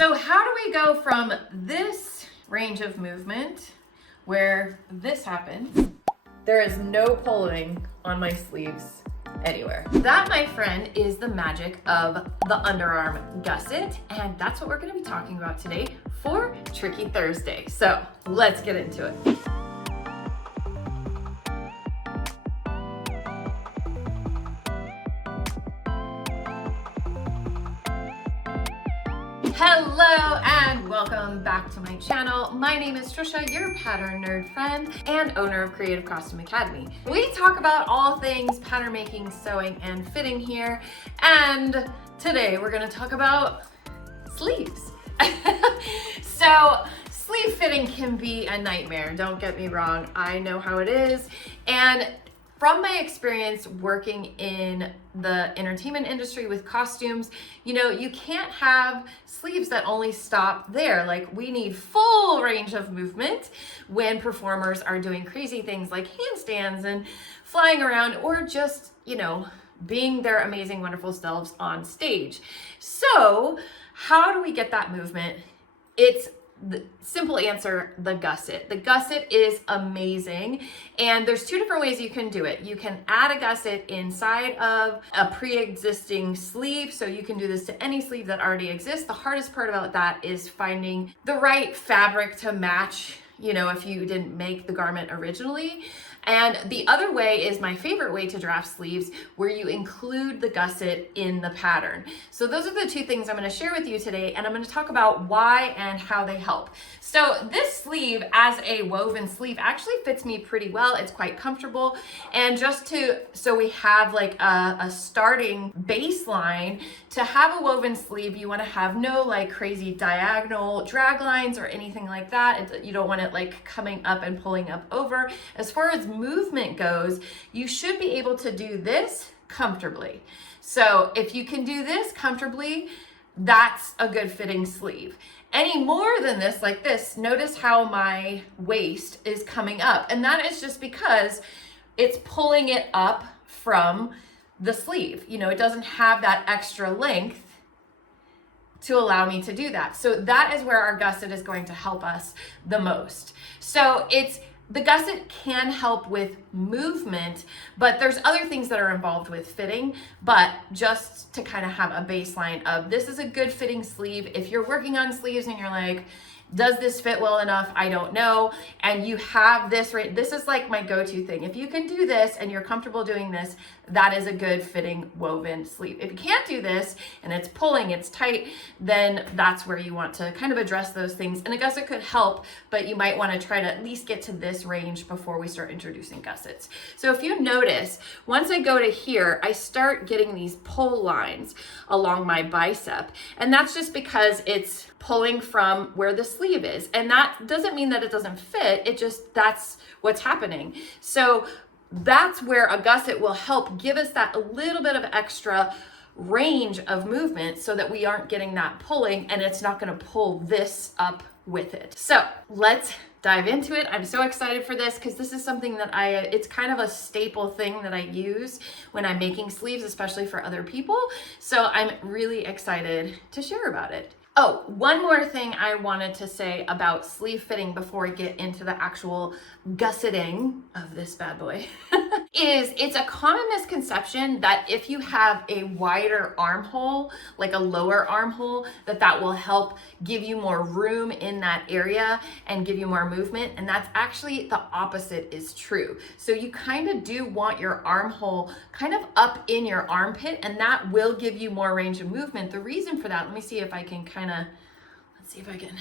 So how do we go from this range of movement where this happens? There is no pulling on my sleeves anywhere. That, my friend, is the magic of the underarm gusset, and that's what we're going to be talking about today for Tricky Thursday. So let's get into it. Hello and welcome back to my channel. My name is Trisha, your pattern nerd friend and owner of Creative Costume Academy. We talk about all things pattern making, sewing, and fitting here. And today we're going to talk about sleeves. So sleeve fitting can be a nightmare. Don't get me wrong. I know how it is. And from my experience working in the entertainment industry with costumes, you know, you can't have sleeves that only stop there. Like, we need full range of movement when performers are doing crazy things like handstands and flying around, or just, you know, being their amazing, wonderful selves on stage. So how do we get that movement? It's the simple answer, the gusset. The gusset is amazing, and there's two different ways you can do it. You can add a gusset inside of a pre-existing sleeve, so you can do this to any sleeve that already exists. The hardest part about that is finding the right fabric to match, you know, if you didn't make the garment originally. And the other way is my favorite way to draft sleeves, where you include the gusset in the pattern. So those are the two things I'm going to share with you today, and I'm going to talk about why and how they help. So this sleeve as a woven sleeve actually fits me pretty well. It's quite comfortable, and so we have like a starting baseline. To have a woven sleeve, you want to have no like crazy diagonal drag lines or anything like that. You don't want it like coming up and pulling up over. As far as movement goes, you should be able to do this comfortably. So if you can do this comfortably, that's a good fitting sleeve. Any more than this, like this, notice how my waist is coming up, and that is just because it's pulling it up from the sleeve. You know, it doesn't have that extra length to allow me to do that. So that is where our gusset is going to help us the most. So the gusset can help with movement, but there's other things that are involved with fitting. But just to kind of have a baseline of, this is a good fitting sleeve. If you're working on sleeves and you're like, does this fit well enough? I don't know. And you have this, right? This is like my go-to thing. If you can do this and you're comfortable doing this, that is a good fitting woven sleeve. If you can't do this and it's pulling, it's tight, then that's where you want to kind of address those things. And a gusset could help, but you might want to try to at least get to this range before we start introducing gussets. So if you notice, once I go to here, I start getting these pull lines along my bicep. And that's just because it's pulling from where the sleeve is. And that doesn't mean that it doesn't fit. That's what's happening. So that's where a gusset will help give us that a little bit of extra range of movement, so that we aren't getting that pulling, and it's not going to pull this up with it. So let's dive into it. I'm so excited for this because this is something that it's kind of a staple thing that I use when I'm making sleeves, especially for other people. So I'm really excited to share about it. Oh, one more thing I wanted to say about sleeve fitting before we get into the actual gusseting of this bad boy is it's a common misconception that if you have a wider armhole, like a lower armhole, that will help give you more room in that area and give you more movement. And that's actually the opposite is true. So you kind of do want your armhole kind of up in your armpit, and that will give you more range of movement. The reason for that, let me see if I can let's see if I can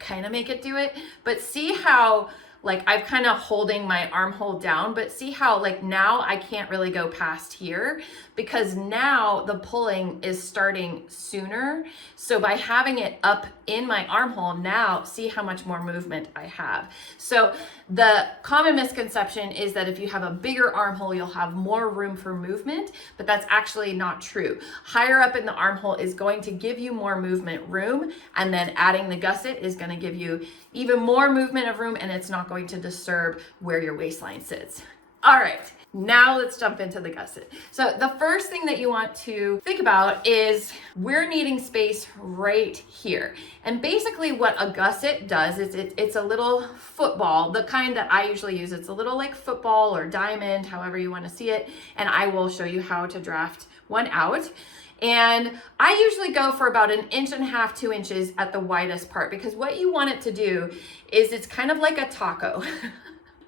kind of make it do it. But see how like I'm kind of holding my armhole down, but see how like now I can't really go past here because now the pulling is starting sooner. So by having it up in my armhole, now see how much more movement I have. So the common misconception is that if you have a bigger armhole, you'll have more room for movement, but that's actually not true. Higher up in the armhole is going to give you more movement room, and then adding the gusset is going to give you even more movement of room, and it's not going to disturb where your waistline sits. All right, now let's jump into the gusset. So the first thing that you want to think about is we're needing space right here. And basically what a gusset does is it's a little football, the kind that I usually use. It's a little like football or diamond, however you want to see it. And I will show you how to draft one out. And I usually go for about 1.5 inches, 2 inches at the widest part, because what you want it to do is it's kind of like a taco.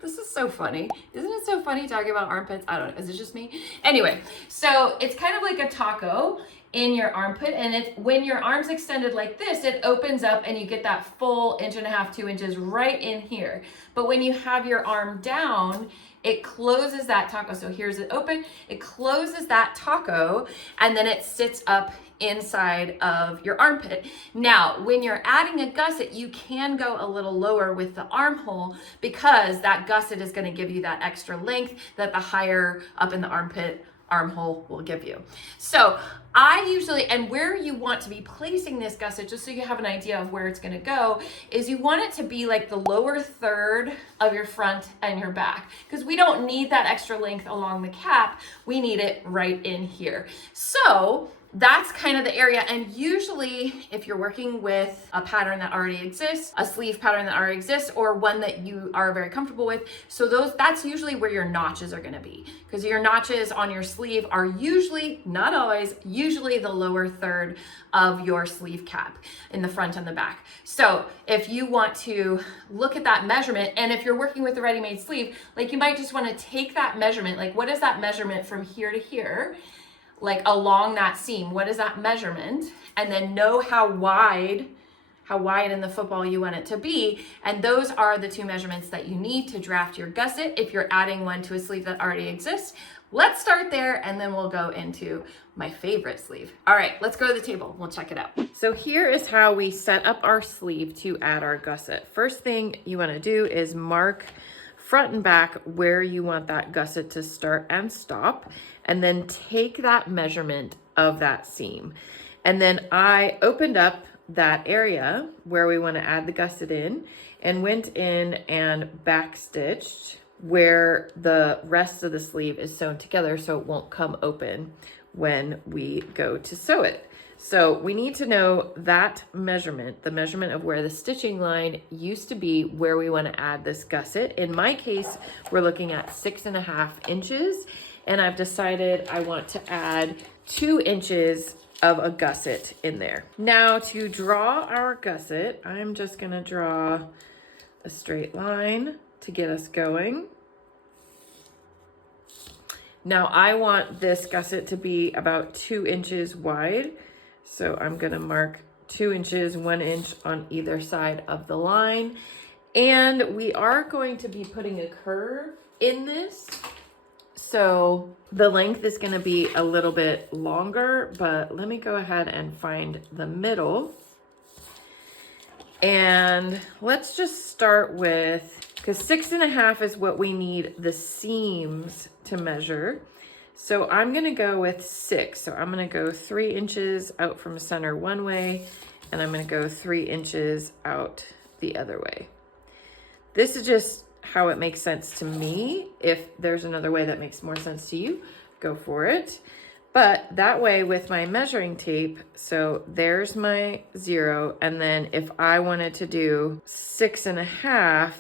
This is so funny. Isn't it so funny talking about armpits? I don't know. Is it just me? Anyway, so it's kind of like a taco in your armpit. And when your arm's extended like this, it opens up and you get that full 1.5 inches, 2 inches right in here. But when you have your arm down, it closes that taco. So here's it open. It closes that taco and then it sits up inside of your armpit. Now, when you're adding a gusset, you can go a little lower with the armhole because that gusset is going to give you that extra length that the higher up in the armpit armhole will give you. So I usually, and where you want to be placing this gusset, just so you have an idea of where it's going to go, is you want it to be like the lower third of your front and your back, because we don't need that extra length along the cap. We need it right in here. So that's kind of the area. And usually if you're working with a pattern that already exists, a sleeve pattern that already exists, or one that you are very comfortable with, so that's usually where your notches are going to be, because your notches on your sleeve are usually, not always, usually the lower third of your sleeve cap in the front and the back. So if you want to look at that measurement, and if you're working with a ready-made sleeve, like you might just want to take that measurement, like what is that measurement from here to here, like along that seam, what is that measurement? And then know how wide in the football you want it to be. And those are the two measurements that you need to draft your gusset if you're adding one to a sleeve that already exists. Let's start there and then we'll go into my favorite sleeve. All right, let's go to the table. We'll check it out. So here is how we set up our sleeve to add our gusset. First thing you want to do is mark front and back where you want that gusset to start and stop, and then take that measurement of that seam. And then I opened up that area where we want to add the gusset in and went in and back stitched where the rest of the sleeve is sewn together so it won't come open when we go to sew it. So we need to know that measurement, the measurement of where the stitching line used to be where we want to add this gusset. In my case, we're looking at 6.5 inches, and I've decided I want to add 2 inches of a gusset in there. Now to draw our gusset, I'm just going to draw a straight line to get us going. Now I want this gusset to be about 2 inches wide. So I'm going to mark 2 inches, 1 inch on either side of the line. And we are going to be putting a curve in this. So the length is going to be a little bit longer, but let me go ahead and find the middle. And let's just start with, because 6.5 is what we need the seams to measure. So I'm going to go with 6. So I'm going to go 3 inches out from center one way, and I'm going to go 3 inches out the other way. This is just how it makes sense to me. If there's another way that makes more sense to you, go for it. But that way with my measuring tape, so there's my 0. And then if I wanted to do 6.5,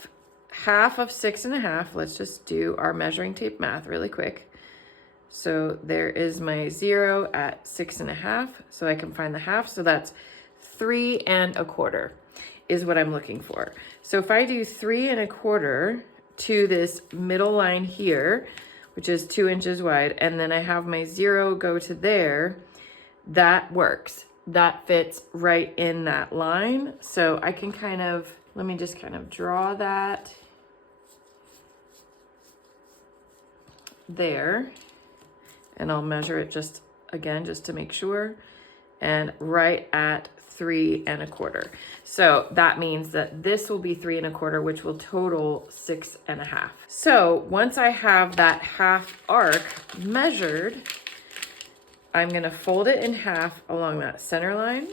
half of 6.5, let's just do our measuring tape math really quick. So there is my 0 at 6.5. So I can find the half. So that's 3 1/4 is what I'm looking for. So if I do 3 1/4 to this middle line here, which is 2 inches wide, and then I have my 0 go to there, that works. That fits right in that line. So I can let me just kind of draw that there. And I'll measure it just to make sure, and right at 3 1/4. So that means that this will be 3 1/4, which will total 6.5. So once I have that half arc measured, I'm going to fold it in half along that center line.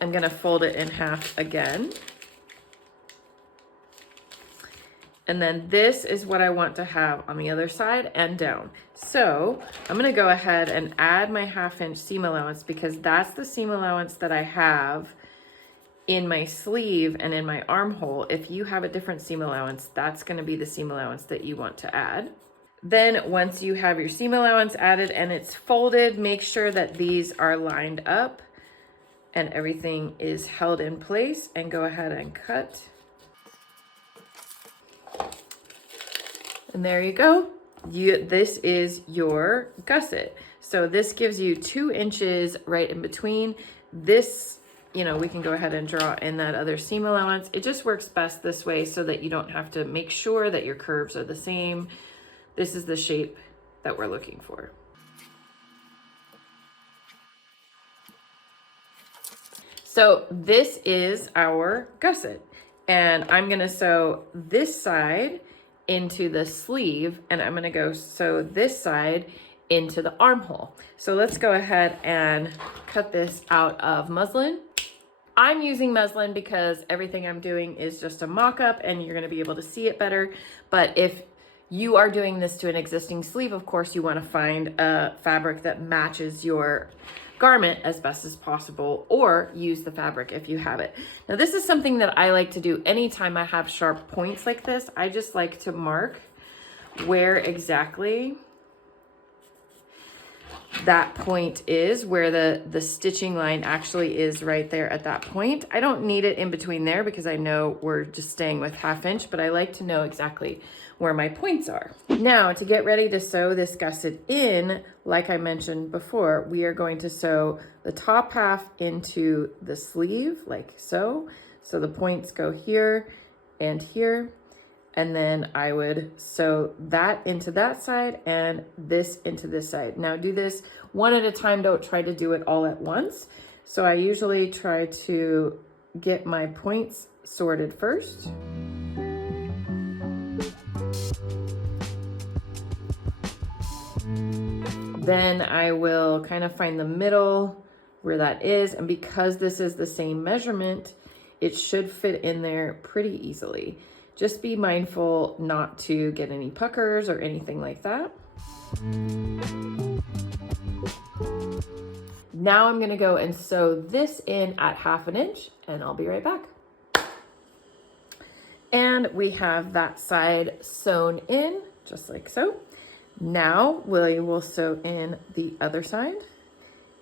I'm going to fold it in half again. And then this is what I want to have on the other side and down. So I'm gonna go ahead and add my 1/2 inch seam allowance because that's the seam allowance that I have in my sleeve and in my armhole. If you have a different seam allowance, that's gonna be the seam allowance that you want to add. Then once you have your seam allowance added and it's folded, make sure that these are lined up and everything is held in place, and go ahead and cut. And there you go. This is your gusset. So this gives you 2 inches right in between. This, you know, we can go ahead and draw in that other seam allowance. It just works best this way so that you don't have to make sure that your curves are the same. This is the shape that we're looking for. So this is our gusset, and I'm gonna sew this side into the sleeve, and I'm gonna go sew this side into the armhole. So let's go ahead and cut this out of muslin. I'm using muslin because everything I'm doing is just a mock-up and you're gonna be able to see it better. But if you are doing this to an existing sleeve, of course you wanna find a fabric that matches your garment as best as possible, or use the fabric if you have it. Now this is something that I like to do anytime I have sharp points like this. I just like to mark where exactly that point is, where the stitching line actually is right there at that point. I don't need it in between there because I know we're just staying with 1/2 inch, but I like to know exactly where my points are. Now to get ready to sew this gusset in, like I mentioned before, we are going to sew the top half into the sleeve like so. So the points go here and here. And then I would sew that into that side and this into this side. Now do this one at a time, don't try to do it all at once. So I usually try to get my points sorted first. Then I will kind of find the middle where that is. And because this is the same measurement, it should fit in there pretty easily. Just be mindful not to get any puckers or anything like that. Now I'm gonna go and sew this in at 1/2 inch, and I'll be right back. And we have that side sewn in, just like so. Now we will sew in the other side,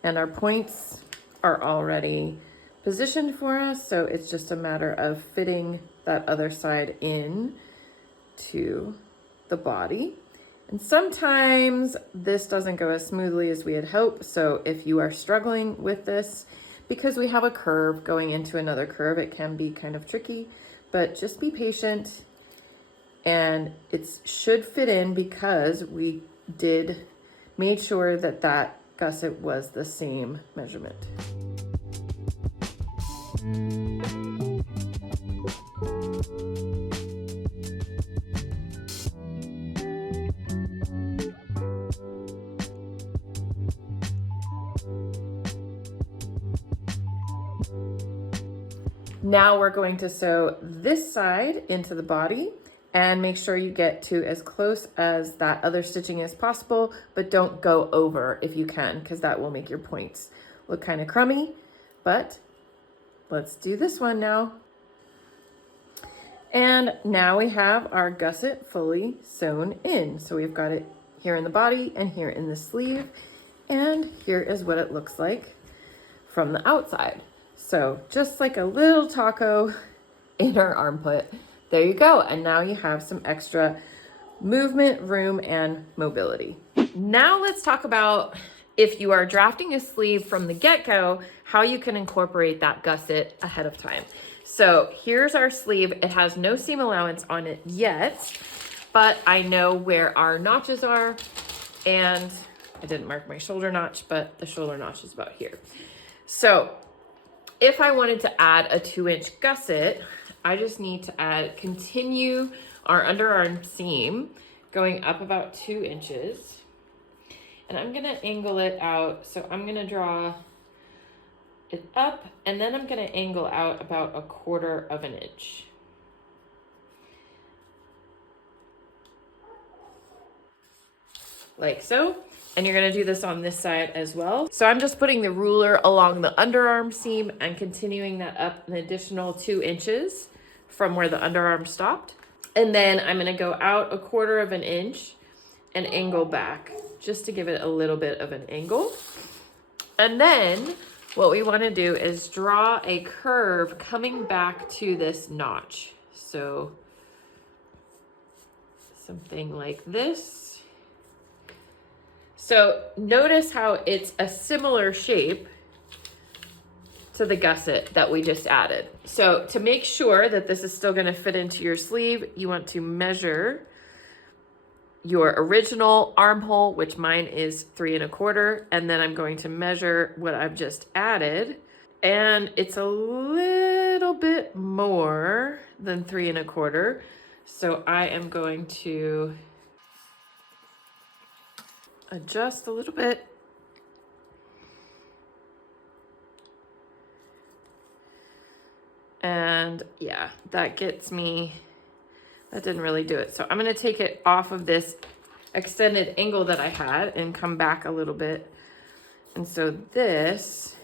and our points are already positioned for us, so it's just a matter of fitting that other side in to the body. And sometimes this doesn't go as smoothly as we had hoped, so if you are struggling with this, because we have a curve going into another curve, it can be kind of tricky, but just be patient, and it should fit in because we made sure that that gusset was the same measurement. Now we're going to sew this side into the body, and make sure you get to as close as that other stitching as possible, but don't go over if you can, because that will make your points look kind of crummy. But let's do this one now. And now we have our gusset fully sewn in. So we've got it here in the body and here in the sleeve, and here is what it looks like from the outside. So just like a little taco in our armpit. There you go. And now you have some extra movement, room, and mobility. Now let's talk about, if you are drafting a sleeve from the get-go, how you can incorporate that gusset ahead of time. So here's our sleeve. It has no seam allowance on it yet, but I know where our notches are, and I didn't mark my shoulder notch, but the shoulder notch is about here. So if I wanted to add a 2-inch gusset, I just need to continue our underarm seam going up about 2 inches. And I'm gonna angle it out. So I'm gonna draw it up, and then I'm gonna angle out about 1/4 of an inch. like so. And you're gonna do this on this side as well. So I'm just putting the ruler along the underarm seam and continuing that up an additional 2 inches from where the underarm stopped. And then I'm gonna go out 1/4 of an inch and angle back just to give it a little bit of an angle. And then what we wanna do is draw a curve coming back to this notch. So something like this. So notice how it's a similar shape to the gusset that we just added. So to make sure that this is still gonna fit into your sleeve, you want to measure your original armhole, which mine is 3 1/4, and then I'm going to measure what I've just added, and it's a little bit more than 3 1/4. So I am going to adjust a little bit. And yeah, that gets me, that didn't really do it. So I'm gonna take it off of this extended angle that I had and come back a little bit. And so this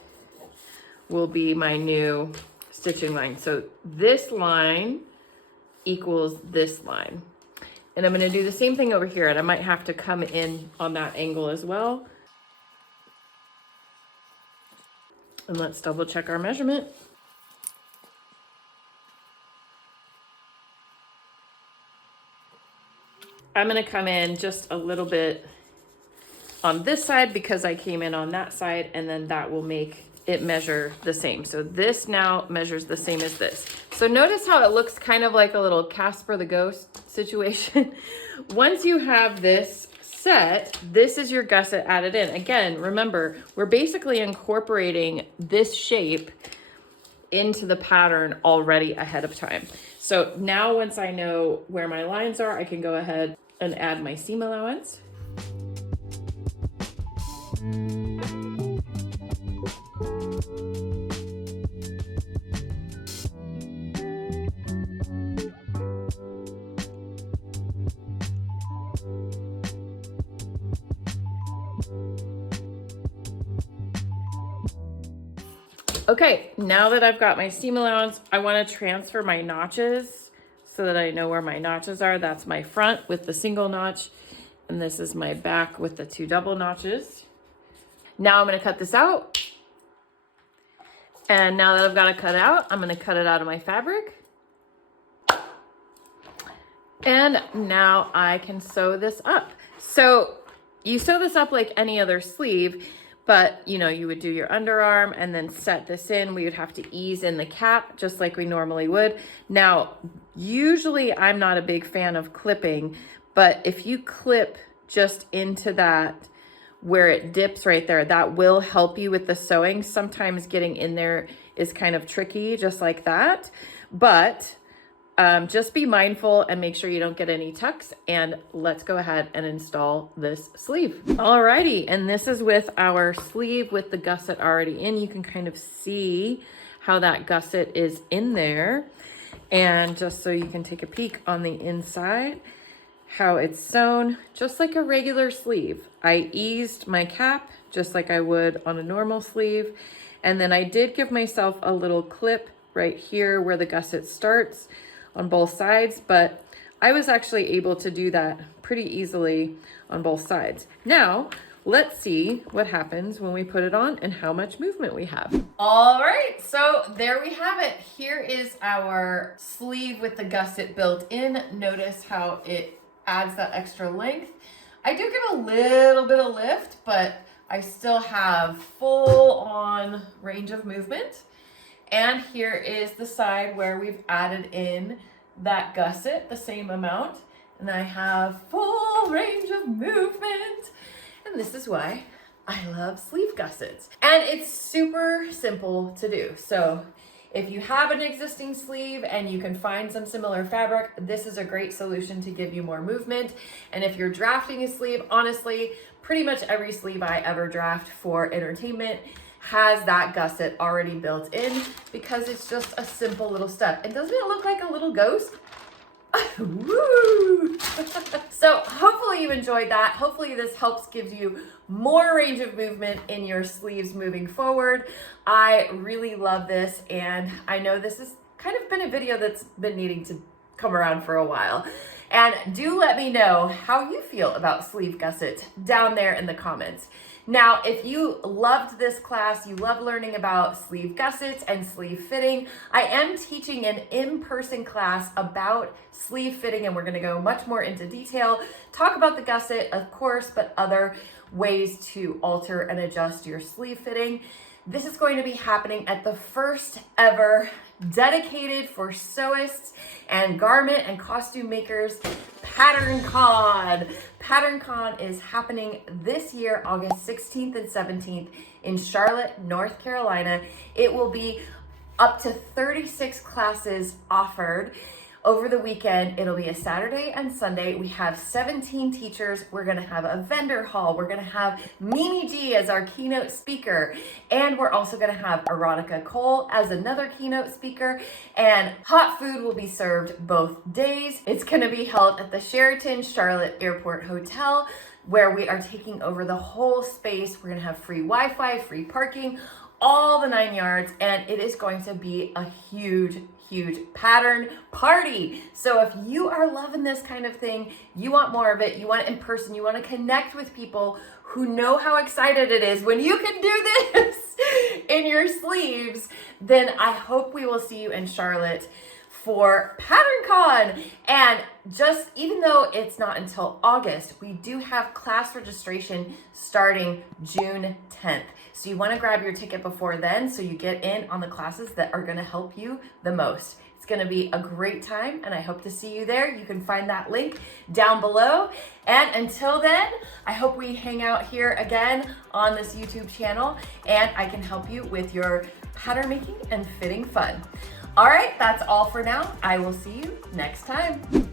will be my new stitching line. So this line equals this line. And I'm gonna do the same thing over here, and I might have to come in on that angle as well. And let's double check our measurement. I'm gonna come in just a little bit on this side because I came in on that side, and then that will make it measure the same. So this now measures the same as this. So notice how it looks kind of like a little Casper the Ghost situation. Once you have this set, this is your gusset added in. Again, remember, we're basically incorporating this shape into the pattern already ahead of time. So now once I know where my lines are, I can go ahead and add my seam allowance. Okay, now that I've got my seam allowance, I want to transfer my notches so that I know where my notches are. That's my front with the single notch, and this is my back with the 2 double notches. Now I'm going to cut this out. And now that I've got it cut out, I'm going to cut it out of my fabric. And now I can sew this up. So you sew this up like any other sleeve, but you know, you would do your underarm and then set this in. We would have to ease in the cap just like we normally would. Now, usually I'm not a big fan of clipping, but if you clip just into that where it dips right there, that will help you with the sewing. Sometimes getting in there is kind of tricky, just like that. But just be mindful and make sure you don't get any tucks, and let's go ahead and install this sleeve. Alrighty, and this is with our sleeve with the gusset already in. You can kind of see how that gusset is in there. And just so you can take a peek on the inside, how it's sewn, just like a regular sleeve. I eased my cap just like I would on a normal sleeve. And then I did give myself a little clip right here where the gusset starts on both sides, but I was actually able to do that pretty easily on both sides. Now, let's see what happens when we put it on and how much movement we have. All right, so there we have it. Here is our sleeve with the gusset built in. Notice how it adds that extra length. I do get a little bit of lift, but I still have full on range of movement. And here is the side where we've added in that gusset, the same amount. And I have full range of movement. And this is why I love sleeve gussets. And it's super simple to do. So if you have an existing sleeve and you can find some similar fabric, this is a great solution to give you more movement. And if you're drafting a sleeve, honestly, pretty much every sleeve I ever draft for entertainment has that gusset already built in because it's just a simple little step. And doesn't it look like a little ghost? Woo! So hopefully you enjoyed that. Hopefully this helps give you more range of movement in your sleeves moving forward. I really love this, and I know this has kind of been a video that's been needing to come around for a while. And do let me know how you feel about sleeve gusset down there in the comments. Now, if you loved this class, you love learning about sleeve gussets and sleeve fitting, I am teaching an in-person class about sleeve fitting, and we're gonna go much more into detail, talk about the gusset, of course, but other ways to alter and adjust your sleeve fitting. This is going to be happening at the first ever dedicated for sewists and garment and costume makers PatternCon. PatternCon is happening this year, August 16th and 17th in Charlotte, North Carolina. It will be up to 36 classes offered. Over the weekend, it'll be a Saturday and Sunday. We have 17 teachers. We're gonna have a vendor hall. We're gonna have Mimi G as our keynote speaker. And we're also gonna have Erotica Cole as another keynote speaker. And hot food will be served both days. It's gonna be held at the Sheraton Charlotte Airport Hotel, where we are taking over the whole space. We're gonna have free Wi-Fi, free parking, all the 9 yards, and it is going to be a huge pattern party. So if you are loving this kind of thing, you want more of it, you want it in person, you want to connect with people who know how excited it is when you can do this in your sleeves, then I hope we will see you in Charlotte for PatternCon. And just, even though it's not until August, we do have class registration starting June 10th. So you want to grab your ticket before then so you get in on the classes that are going to help you the most. It's going to be a great time, and I hope to see you there. You can find that link down below. And until then, I hope we hang out here again on this YouTube channel, and I can help you with your pattern making and fitting fun. All right, that's all for now. I will see you next time.